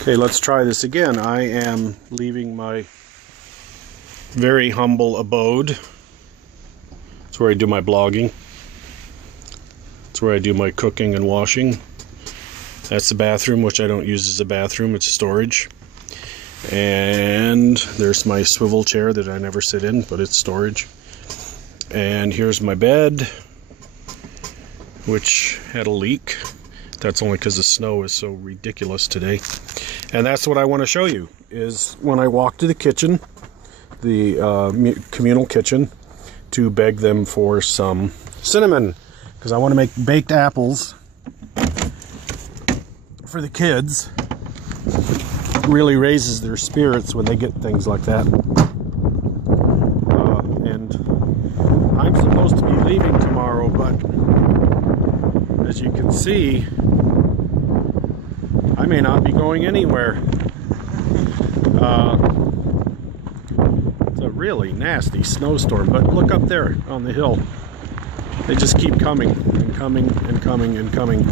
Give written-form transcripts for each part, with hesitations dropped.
Okay, let's try this again. I am leaving my very humble abode. It's where I do my blogging. It's where I do my cooking and washing. That's the bathroom, which I don't use as a bathroom, it's storage. And there's my swivel chair that I never sit in, but it's storage. And here's my bed, which had a leak. That's only because the snow is so ridiculous today. And that's what I want to show you, is when I walk to the kitchen, the communal kitchen, to beg them for some cinnamon, because I want to make baked apples for the kids. It really raises their spirits when they get things like that. And I'm supposed to be leaving tomorrow, but as you can see, I may not be going anywhere. It's a really nasty snowstorm, but look up there on the hill. They just keep coming and coming and coming and coming.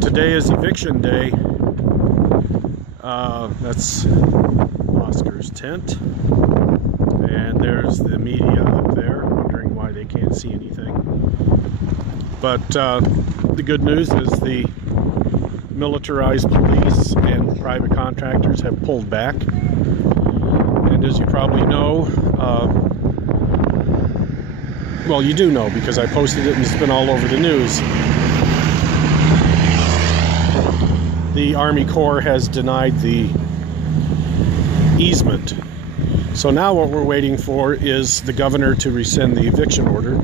Today is eviction day. That's Oscar's tent. And there's the media up there, wondering why they can't see anything. But the good news is the militarized police and private contractors have pulled back. And as you probably know, well, you do know because I posted it and it's been all over the news. The Army Corps has denied the easement. So now what we're waiting for is the governor to rescind the eviction order.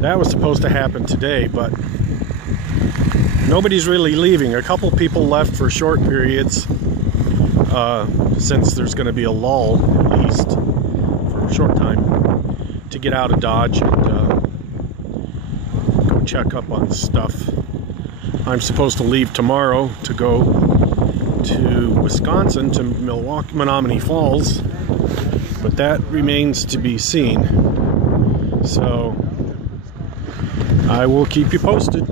That was supposed to happen today, but nobody's really leaving. A couple people left for short periods, since there's going to be a lull, at least, for a short time, to get out of Dodge and go check up on stuff. I'm supposed to leave tomorrow to go to Wisconsin, to Menominee Falls, but that remains to be seen. So I will keep you posted.